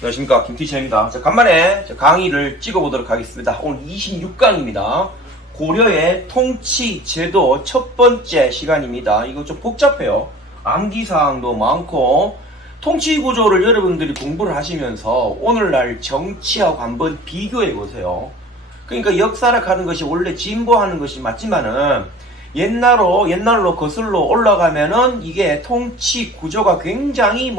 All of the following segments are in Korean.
안녕하십니까, 김티처입니다. 자, 간만에 강의를 찍어보도록 하겠습니다. 오늘 26강입니다. 고려의 통치 제도 첫 번째 시간입니다. 이거 좀 복잡해요. 암기사항도 많고 통치 구조를 여러분들이 공부를 하시면서 오늘날 정치하고 한번 비교해 보세요. 그러니까 역사를 것이 원래 진보하는 것이 맞지만은 옛날로 거슬러 올라가면은 이게 통치 구조가 굉장히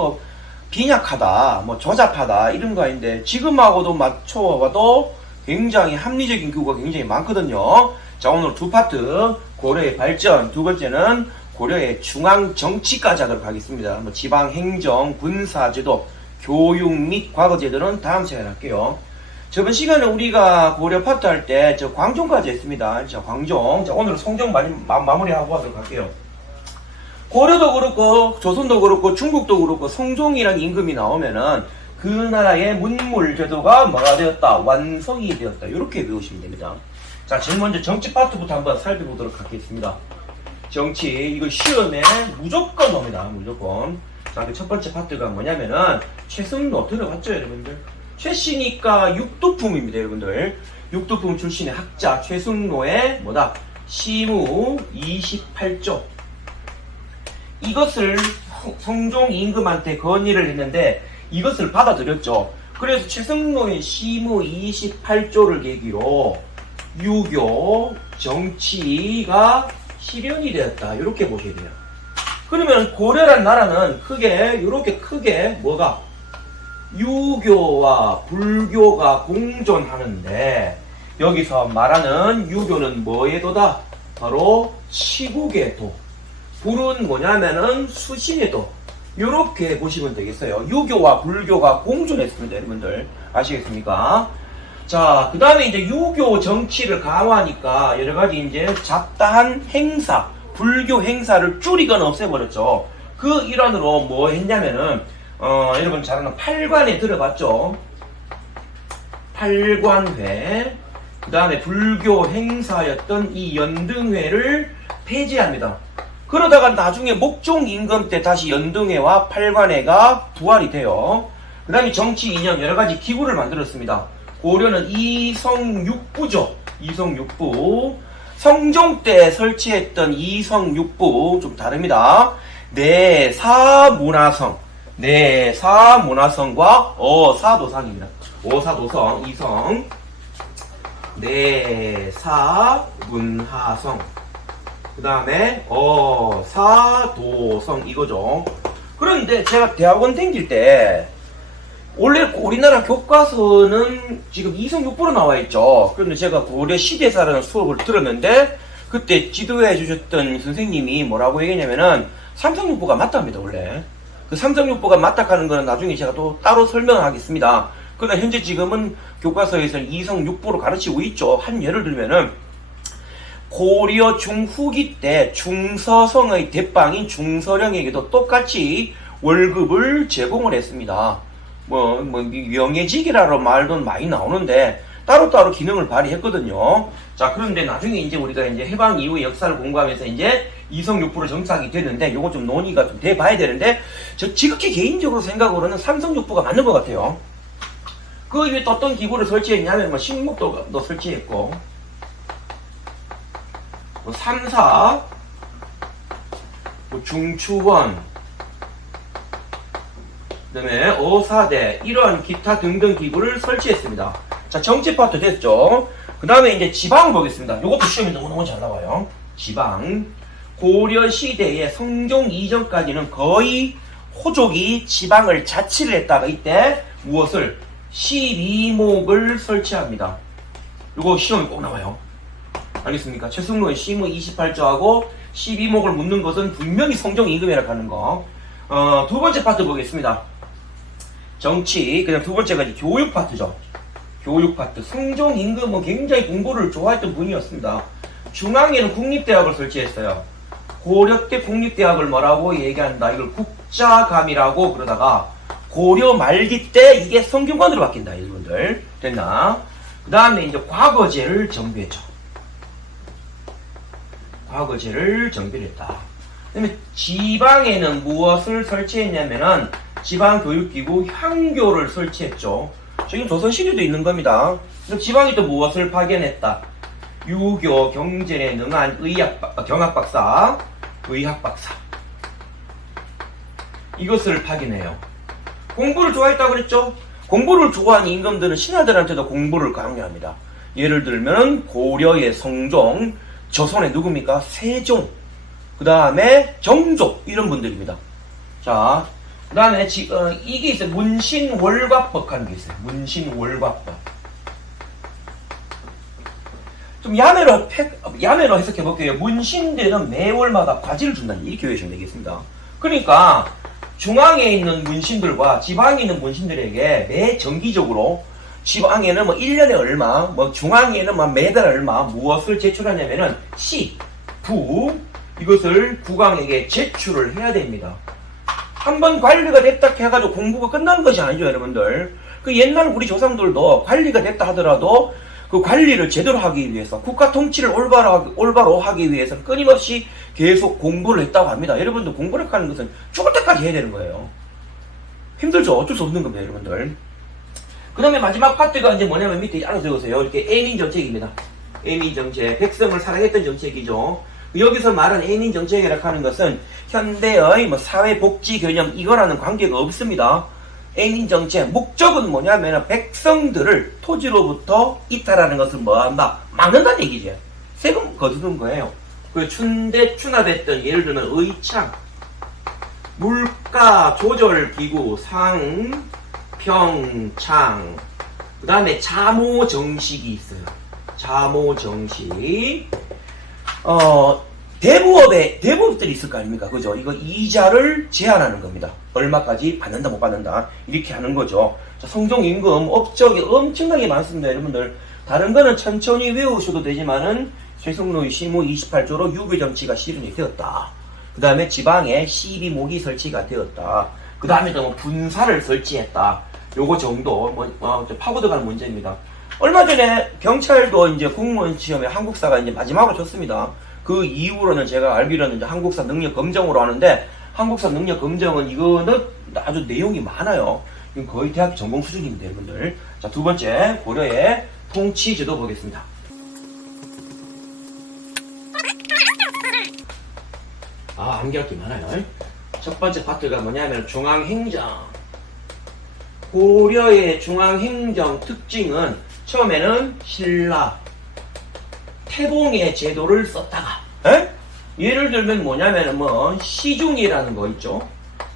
빈약하다, 조잡하다, 이런 거 아닌데, 지금하고도 맞춰봐도 굉장히 합리적인 교구가 굉장히 많거든요. 자, 오늘 두 파트, 고려의 발전, 두 번째는 고려의 중앙 정치까지 하도록 하겠습니다. 지방 행정, 군사제도, 교육 및 과거제도는 다음 시간에 할게요. 저번 시간에 우리가 고려 파트 할 때, 광종까지 했습니다. 자, 광종. 자, 오늘 성종 마무리하고 하도록 할게요. 고려도 그렇고 조선도 그렇고 중국도 그렇고 성종이라는 임금이 나오면은 그 나라의 문물 제도가 뭐가 되었다? 완성이 되었다. 이렇게 배우시면 됩니다. 자, 제일 먼저 정치 파트부터 한번 살펴보도록 하겠습니다. 정치, 이거 시험에 무조건 옵니다. 무조건. 자, 그 첫 번째 파트가 뭐냐면은 최승로 들어봤죠, 여러분들? 최씨니까 육두품입니다, 여러분들. 육두품 출신의 학자 최승로의 시무 28조. 이것을 성종 임금한테 건의를 했는데 이것을 받아들였죠. 그래서 최승로의 시무 28조를 계기로 유교 정치가 실현이 되었다. 이렇게 보셔야 돼요. 그러면 고려란 나라는 이렇게 크게 유교와 불교가 공존하는데, 여기서 말하는 유교는 뭐의 도다? 바로 치국의 도. 불은 뭐냐면은 수신의 도. 요렇게 보시면 되겠어요. 유교와 불교가 공존했습니다, 여러분들. 아시겠습니까? 자, 그 다음에 이제 유교 정치를 강화하니까 여러가지 이제 잡다한 행사, 불교 행사를 줄이거나 없애버렸죠. 그 일환으로 뭐 했냐면은, 여러분 잘 아는 팔관에 들어봤죠? 팔관회. 그 다음에 불교 행사였던 이 연등회를 폐지합니다. 그러다가 나중에 목종 임금 때 다시 연등회와 팔관회가 부활이 돼요. 그 다음에 정치 이념 여러가지 기구를 만들었습니다. 고려는 이성육부죠. 이성육부. 성종 때 설치했던 이성육부 좀 다릅니다. 내사문화성. 내사문화성과 어사도상입니다. 어사도성, 이성. 내사문화성. 그 다음에 어사도성, 이거죠. 그런데 제가 대학원 다닐 때 원래 우리나라 교과서는 지금 이성육부로 나와 있죠. 그런데 제가 고려 시대사라는 수업을 들었는데 그때 지도해 주셨던 선생님이 뭐라고 얘기했냐면은 삼성육부가 맞답니다. 원래 그 삼성육부가 맞다 하는 거는 나중에 제가 또 따로 설명을 하겠습니다. 그러나 현재 지금은 교과서에서는 이성육부로 가르치고 있죠. 한 예를 들면은 고려 중후기 때 중서성의 대빵인 중서령에게도 똑같이 월급을 제공을 했습니다. 명예직이라는 말도 많이 나오는데 따로따로 기능을 발휘했거든요. 자, 그런데 나중에 이제 우리가 이제 해방 이후 역사를 공부하면서 이제 이성육부로 정착이 됐는데 요거 좀 논의가 좀 돼 봐야 되는데, 저 지극히 개인적으로 생각으로는 삼성육부가 맞는 것 같아요. 그 위에 또 어떤 기구를 설치했냐면 신목도 설치했고, 삼사, 중추원, 그 다음에 어사대, 이러한 기타 등등 기구를 설치했습니다. 자, 정치 파트 됐죠? 그 다음에 이제 지방 보겠습니다. 요것도 시험에 너무너무 잘 나와요. 지방. 고려 시대의 성종 이전까지는 거의 호족이 지방을 자치를 했다가 이때 무엇을? 12목을 설치합니다. 요거 시험에 꼭 나와요. 알겠습니까? 최승로의 시무 28조하고 12목을 묻는 것은 분명히 성종 임금이라고 하는 거. 두 번째 파트 보겠습니다. 정치, 그냥 두 번째가 이제 교육 파트죠. 교육 파트. 성종 임금은 굉장히 공부를 좋아했던 분이었습니다. 중앙에는 국립대학을 설치했어요. 고려 때 국립대학을 뭐라고 얘기한다? 이걸 국자감이라고 그러다가 고려 말기 때 이게 성균관으로 바뀐다, 여러분들. 됐나? 그 다음에 이제 과거제를 정비했죠. 과거제를 정비했다. 그 다음에 지방에는 무엇을 설치했냐면은 지방교육기구 향교를 설치했죠. 지금 조선시대도 있는 겁니다. 지방이 또 무엇을 파견했다? 유교 경전에 능한 경학박사, 의학박사. 이것을 파견해요. 공부를 좋아했다고 그랬죠? 공부를 좋아하는 임금들은 신하들한테도 공부를 강요합니다. 예를 들면 고려의 성종, 조선의 누굽니까? 세종, 그 다음에 정조, 이런 분들입니다. 자, 그 다음에 이게 있어요. 문신월과법 하는 게 있어요. 문신월과법. 좀 야매로 해석해 볼게요. 문신들은 매월마다 과지를 준다는, 이렇게 외우시면 되겠습니다. 그러니까 중앙에 있는 문신들과 지방에 있는 문신들에게 매 정기적으로 지방에는 뭐 1년에 얼마, 뭐 중앙에는 뭐 매달 얼마 무엇을 제출하냐면은 부 이것을 국왕에게 제출을 해야 됩니다. 한번 관리가 됐다 해가지고 공부가 끝나는 것이 아니죠, 여러분들. 그 옛날 우리 조상들도 관리가 됐다 하더라도 그 관리를 제대로 하기 위해서, 국가 통치를 올바로 하기 위해서 끊임없이 계속 공부를 했다고 합니다. 여러분들 공부를 하는 것은 죽을 때까지 해야 되는 거예요. 힘들죠? 어쩔 수 없는 겁니다, 여러분들. 그 다음에 마지막 파트가 이제 뭐냐면 밑에 알아 적으세요. 이렇게 애민정책입니다. 애민정책. 백성을 사랑했던 정책이죠. 여기서 말한 애민정책이라고 하는 것은 현대의 뭐 사회복지 개념 이거라는 관계가 없습니다. 애민정책 목적은 뭐냐면 백성들을 토지로부터 이탈하는 것을 뭐한다? 막는다는 얘기죠. 세금 거두는 거예요. 그 추납했던 예를 들면 의창, 물가 조절 기구, 상평창, 그 다음에 자모정식이 있어요. 자모정식. 대부업들이 있을 거 아닙니까? 그죠? 이거 이자를 제한하는 겁니다. 얼마까지 받는다, 못 받는다. 이렇게 하는 거죠. 자, 성종임금, 업적이 엄청나게 많습니다, 여러분들. 다른 거는 천천히 외우셔도 되지만은, 최성로의 시무 28조로 유교정치가 실현이 되었다. 그 다음에 지방에 시비목이 설치가 되었다. 그 다음에 또 뭐 분사를 설치했다. 요거 정도, 파고 들어가는 문제입니다. 얼마 전에 경찰도 이제 공무원 시험에 한국사가 이제 마지막으로 쳤습니다. 그 이후로는 제가 알기로는 이제 한국사 능력 검정으로 하는데, 한국사 능력 검정은 이거는 아주 내용이 많아요. 이건 거의 대학 전공 수준입니다, 여러분들. 자, 두 번째, 고려의 통치제도 보겠습니다. 암기할 게 많아요. 첫 번째 파트가 뭐냐면 중앙행정. 고려의 중앙행정 특징은 처음에는 신라, 태봉의 제도를 썼다가, 예를 들면 뭐냐면 시중이라는 거 있죠.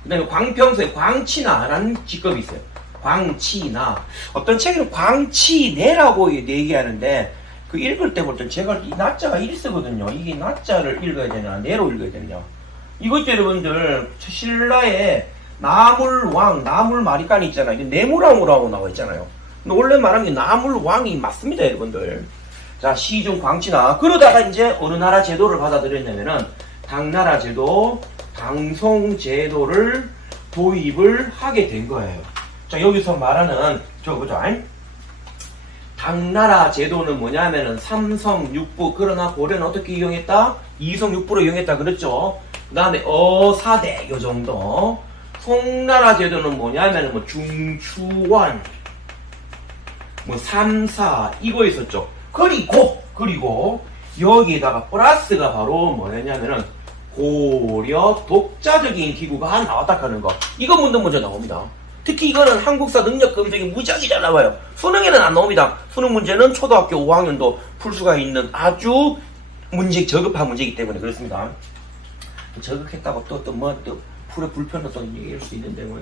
그 다음에 광평소에 광치나라는 직업이 있어요. 광치나. 어떤 책에는 광치내라고 얘기하는데, 그 읽을 때부터 제가 이 나자가 이리 쓰거든요. 이게 나자를 읽어야 되냐, 내로 읽어야 되냐. 이것도 여러분들, 신라의 나물마리간이 있잖아요. 이게 내무랑우라고 나와 있잖아요. 근데 원래 말하는 게 나물왕이 맞습니다, 여러분들. 자, 시중 광치나. 그러다가 이제 어느 나라 제도를 받아들였냐면은 당나라 제도, 당송 제도를 도입을 하게 된 거예요. 자, 여기서 말하는 보죠. 당나라 제도는 뭐냐면은 삼성육부. 그러나 고려는 어떻게 이용했다? 이성육부로 이용했다 그랬죠. 그 다음에 어사대 요 정도. 송나라 제도는 뭐냐면은 중추원, 삼사 이거 있었죠. 그리고 여기에다가 플러스가 바로 뭐였냐면은 고려 독자적인 기구가 나왔다 하는 거. 이거 문제 나옵니다. 특히 이거는 한국사 능력 검정이 무지하게 잘 나와요. 수능에는 안 나옵니다. 수능 문제는 초등학교 5학년도 풀 수가 있는 아주 저급한 문제이기 때문에 그렇습니다. 저급했다고 또 풀에 불편도 또 얘기할 수 있는데 뭐.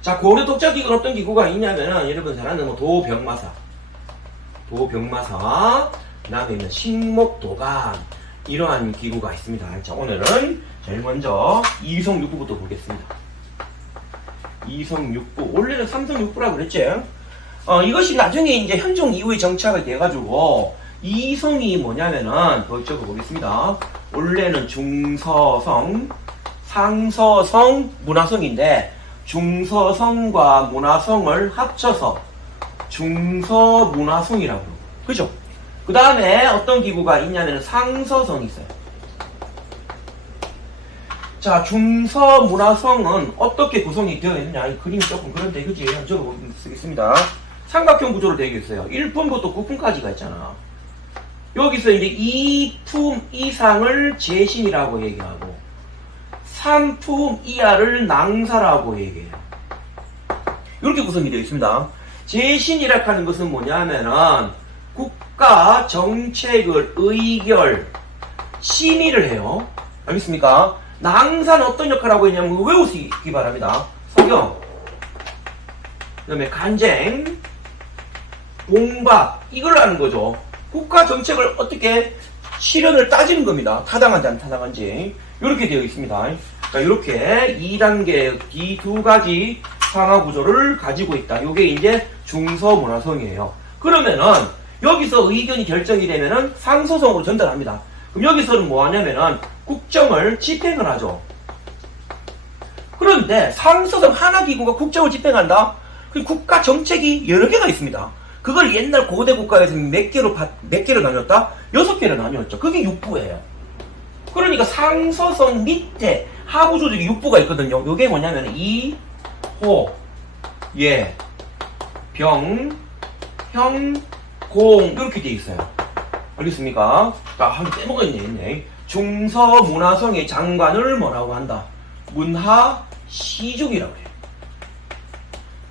자, 고려 독자기구는 어떤 기구가 있냐면은 여러분 잘 아는 도병마사, 그 다음에 있는 식목도감, 이러한 기구가 있습니다. 자, 오늘은 제일 먼저 이성육부부터 보겠습니다. 이성육부, 원래는 삼성육부라고 그랬지. 이것이 나중에 이제 현종 이후에 정착이 돼가지고 이성이 뭐냐면은 더 적어보겠습니다. 원래는 중서성, 상서성, 문화성인데 중서성과 문화성을 합쳐서 중서문화성이라고 그러고, 그죠? 그 다음에 어떤 기구가 있냐면 상서성이 있어요. 자, 중서문화성은 어떻게 구성이 되어 있느냐. 이 그림이 조금 그런데, 그지? 적어 쓰겠습니다. 삼각형 구조로 되어 있어요. 1품부터 9품까지가 있잖아. 여기서 이제 2품 이상을 제신이라고 얘기하고, 3품 이하를 낭사라고 얘기해요. 이렇게 구성이 되어 있습니다. 제신이라 하는 것은 뭐냐면은, 국가 정책을 의결, 심의를 해요. 알겠습니까? 낭사는 어떤 역할을 하고 있냐면 외우시기 바랍니다. 서경, 그 다음에 간쟁, 봉박, 이걸 하는 거죠. 국가 정책을 어떻게 실현을 따지는 겁니다. 타당한지 안 타당한지. 이렇게 되어 있습니다. 그러니까 이렇게 2단계 이 두 가지 상하 구조를 가지고 있다. 이게 이제 중서문화성이에요. 그러면은 여기서 의견이 결정이 되면은 상소성으로 전달합니다. 그럼 여기서는 뭐 하냐면은 국정을 집행을 하죠. 그런데 상소성 하나 기구가 국정을 집행한다? 그 국가 정책이 여러 개가 있습니다. 그걸 옛날 고대 국가에서 몇 개로 나뉘었다? 6개로 나뉘었죠. 그게 육부예요. 그러니까 상소성 밑에 하부 조직이 육부가 있거든요. 이게 뭐냐면 이, 호, 예, 병, 형, 공 이렇게 돼 있어요. 알겠습니까? 자, 한 개 빼먹었네. 중서문화성의 장관을 뭐라고 한다? 문화시중이라고 해요.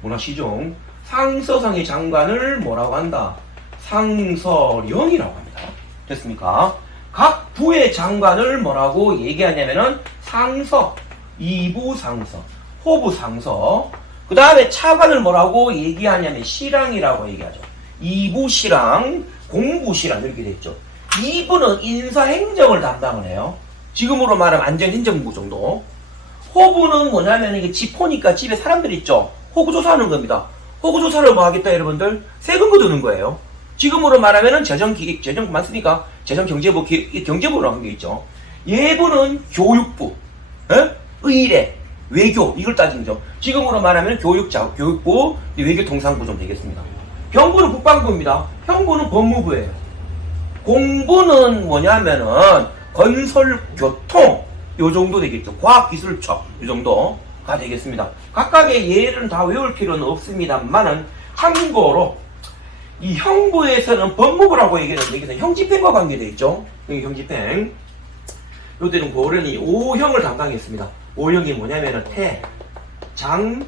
문화시중. 상서성의 장관을 뭐라고 한다? 상서령이라고 합니다. 됐습니까? 각 부의 장관을 뭐라고 얘기하냐면은 상서, 이부상서, 호부상서. 그 다음에 차관을 뭐라고 얘기하냐면 시랑이라고 얘기하죠. 이부시랑, 공부시랑 이렇게 됐죠. 2부는 인사행정을 담당을 해요. 지금으로 말하면 안전행정부 정도. 호부는 뭐냐면 이게 지포니까 집에 사람들 있죠. 호구조사하는 겁니다. 호구조사를 뭐 하겠다 여러분들? 세금 거두는 거예요. 지금으로 말하면은 재정부만 쓰니까 재정경제부, 경제부로 한 게 있죠. 예부는 교육부, 의례, 외교 이걸 따지죠. 지금으로 말하면 교육부, 외교통상부 좀 되겠습니다. 병부는 국방부입니다. 형부는 법무부예요. 공부는 뭐냐면은 건설, 교통 요 정도 되겠죠. 과학기술청 요 정도가 되겠습니다. 각각의 예를 다 외울 필요는 없습니다만은 참고로 이 형부에서는 법무부라고 얘기하는데 여기서 형집행과 관계되어 있죠. 여기 형집행. 요때는 고려니 5형을 담당했습니다. 5형이 뭐냐면은 태, 장,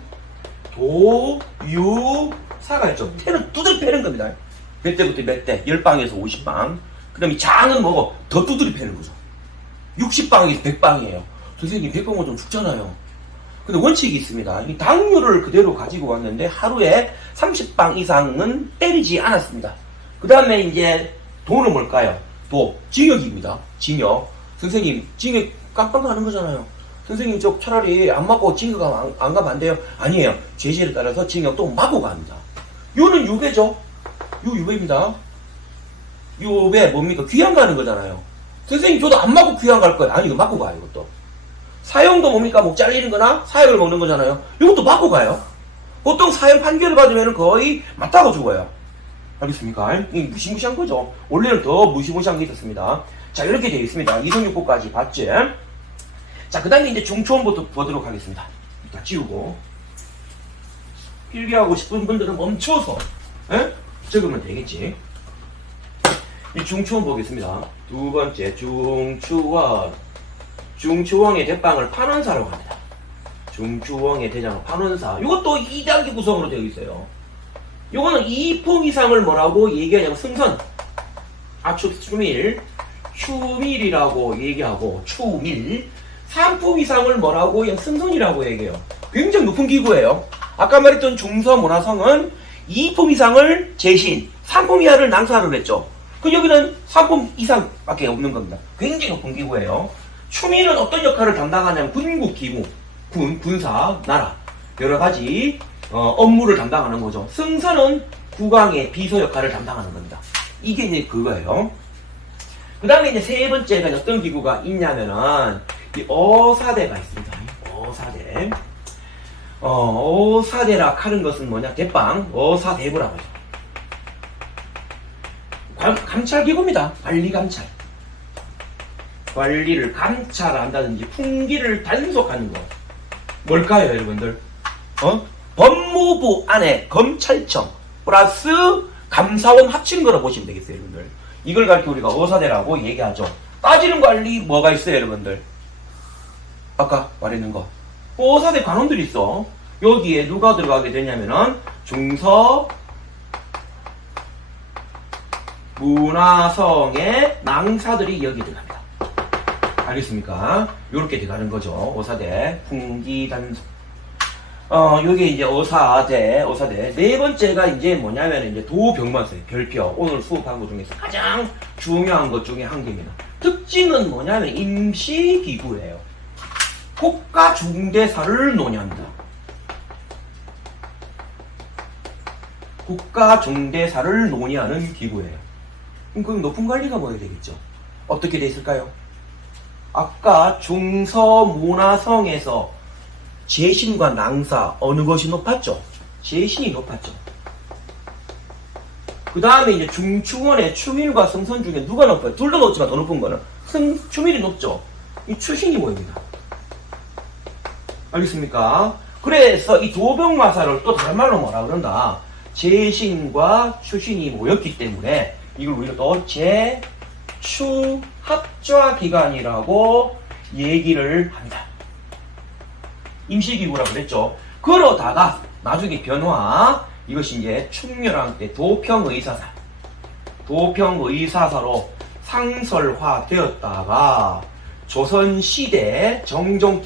도, 유, 사가 있죠. 태는 두드려 패는 겁니다. 몇 대부터 몇 대? 10방에서 50방. 그 다음에 장은 뭐고? 더 두드려 패는 거죠. 60방에서 100방이에요. 선생님 100방은 좀 죽잖아요. 근데 원칙이 있습니다. 이 당류를 그대로 가지고 왔는데 하루에 30방 이상은 때리지 않았습니다. 그 다음에 이제 도는 뭘까요? 도, 징역입니다. 징역. 선생님 징역 깜빡 가는 거잖아요. 선생님 저 차라리 안 맞고 징역 안 가면 안 돼요? 아니에요. 죄질에 따라서 징역 또 맞고 갑니다. 요는 유배죠. 요 유배입니다. 유배 뭡니까? 귀양 가는 거잖아요. 선생님 저도 안 맞고 귀양 갈 거예요. 아니 이거 맞고 가요. 이것도. 사형도 뭡니까? 목 잘리는 거나 사형을 먹는 거잖아요. 이것도 맞고 가요. 보통 사형 판결을 받으면 거의 맞다고 죽어요. 알겠습니까? 이 무시무시한 거죠. 원래는 더 무시무시한 게 있었습니다. 자, 이렇게 되어 있습니다. 이성육부까지 봤지? 자, 그 다음에 이제 중초원부터 보도록 하겠습니다. 다 지우고. 필기하고 싶은 분들은 멈춰서 적으면 되겠지. 이 중초원 보겠습니다. 두 번째, 중추원. 중추원의 대빵을 판원사라고 합니다. 중추원의 대장은 판원사. 이것도 2단계 구성으로 되어 있어요. 요거는 2품 이상을 뭐라고 얘기하냐면 승선. 추밀. 추밀이라고 얘기하고, 추밀. 3품 이상을 뭐라고 그냥 승선이라고 얘기해요. 굉장히 높은 기구예요. 아까 말했던 중서문화성은 2품 이상을 제신, 3품 이하를 낭사를 했죠. 그 여기는 3품 이상밖에 없는 겁니다. 굉장히 높은 기구예요. 추밀은 어떤 역할을 담당하냐면 군국기구, 군사, 나라 여러 가지 업무를 담당하는 거죠. 승선은 국왕의 비서 역할을 담당하는 겁니다. 이게 이제 그거예요. 그 다음에 이제 세 번째가 어떤 기구가 있냐면은 이 어사대가 있습니다. 어사대. 어사대라 하는 것은 뭐냐? 대빵 어사대부라고 해요. 감찰기구입니다. 관리감찰. 관리를 감찰한다든지 풍기를 단속하는 거. 뭘까요, 여러분들? 법무부 안에 검찰청 플러스 감사원 합친 거로 보시면 되겠어요, 여러분들. 이걸 가르쳐 우리가 어사대라고 얘기하죠. 따지는 관리 뭐가 있어요, 여러분들? 아까 말했는 거. 어사대 관원들이 있어. 여기에 누가 들어가게 되냐면은 중서 문화성의 낭사들이 여기 들어갑니다. 알겠습니까? 요렇게 들어가는 거죠. 어사대, 풍기단속. 요게 이제 어사대. 네 번째가 이제 뭐냐면 이제 도병만서예요. 별표. 오늘 수업한 것 중에서 가장 중요한 것 중에 한 개입니다. 특징은 뭐냐면 임시기구예요. 국가중대사를 논의합니다. 국가중대사를 논의하는 기구예요. 그럼 높은 관리가 뭐야 되겠죠? 어떻게 돼 있을까요? 아까 중서문화성에서 재신과 낭사 어느 것이 높았죠? 재신이 높았죠. 그 다음에 이제 중추원의 추밀과 성선 중에 누가 높아요? 둘 다 높지만 더 높은 거는 추밀이 높죠. 이 추신이 보입니다. 알겠습니까? 그래서 이 도병마사를 또 다른 말로 뭐라 그런다? 재신과 추신이 모였기 때문에 이걸 우리가 또 재추합좌기관이라고 얘기를 합니다. 임시기구라고 그랬죠. 그러다가 나중에 변화, 이것이 이제 충렬왕 때 도평의사사로 상설화되었다가 조선시대 정종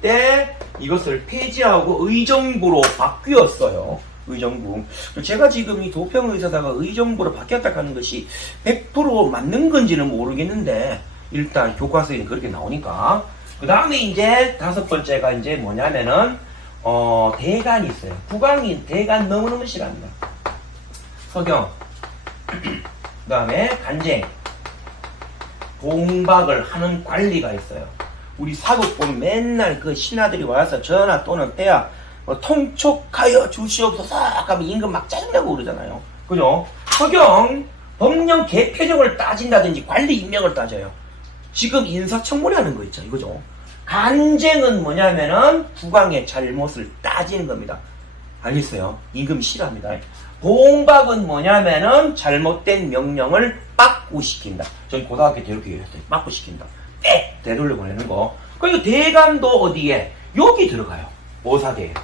때 이것을 폐지하고 의정부로 바뀌었어요. 의정부. 제가 지금 이 도평의사사가 의정부로 바뀌었다 하는 것이 100% 맞는 건지는 모르겠는데 일단 교과서에는 그렇게 나오니까. 그 다음에 이제 다섯 번째가 이제 뭐냐면은 대간이 있어요. 국왕이 대간 너무너무 싫어합니다. 서경. 그 다음에 간쟁. 봉박을 하는 관리가 있어요. 우리 사극 보면 맨날 그 신하들이 와서 전하 또는 빼야 통촉하여 주시옵소서 하면 임금 막 짜증나고 그러잖아요. 그죠? 서경 법령 개표정을 따진다든지 관리 임명을 따져요. 지금 인사청문회 하는 거 있죠. 이거죠. 간쟁은 뭐냐면은 국왕의 잘못을 따지는 겁니다. 알겠어요? 임금 싫어합니다. 봉박은 뭐냐면은 잘못된 명령을 빠꾸시킨다. 저희 고등학교 때 이렇게 얘기했어요. 빠꾸시킨다. 되돌려 보내는 거. 그리고 대간도 어디에? 여기 들어가요. 어사대에.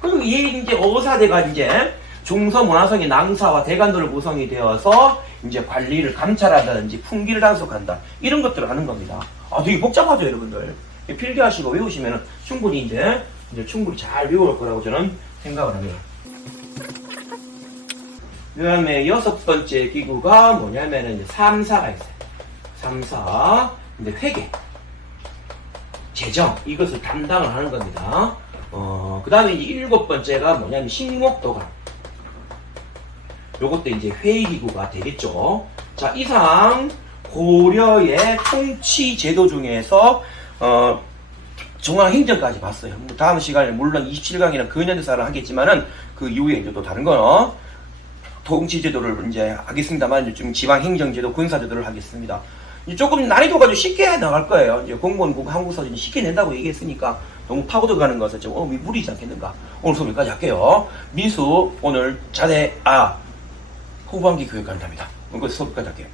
그리고 이제 어사대가 이제 중서문화성의 낭사와 대간도를 구성이 되어서 이제 관리를 감찰한다든지 풍기를 단속한다. 이런 것들을 하는 겁니다. 되게 복잡하죠, 여러분들. 필기하시고 외우시면 충분히 이제 충분히 잘 외울 거라고 저는 생각을 합니다. 그 다음에 여섯 번째 기구가 뭐냐면은 이제 3사가 있어요. 3사. 근데 회계, 재정, 이것을 담당을 하는 겁니다. 그 다음에 이제 일곱 번째가 뭐냐면 식목도감. 요것도 이제 회의기구가 되겠죠. 자, 이상 고려의 통치제도 중에서 중앙행정까지 봤어요. 다음 시간에 물론 27강이나 근현대사를 하겠지만은 그 이후에 이제 또 다른 거 통치제도를 이제 하겠습니다만 좀 지방행정제도, 군사제도를 하겠습니다. 조금 난이도가 좀 쉽게 나갈 거예요. 이제 공무원 한국사전이 쉽게 낸다고 얘기했으니까 너무 파고 들어가는 것은 좀 무리지 않겠는가. 오늘 수업 여기까지 할게요. 민수 오늘 자대 후반기 교육관리합니다. 오늘 수업 여기까지 할게요.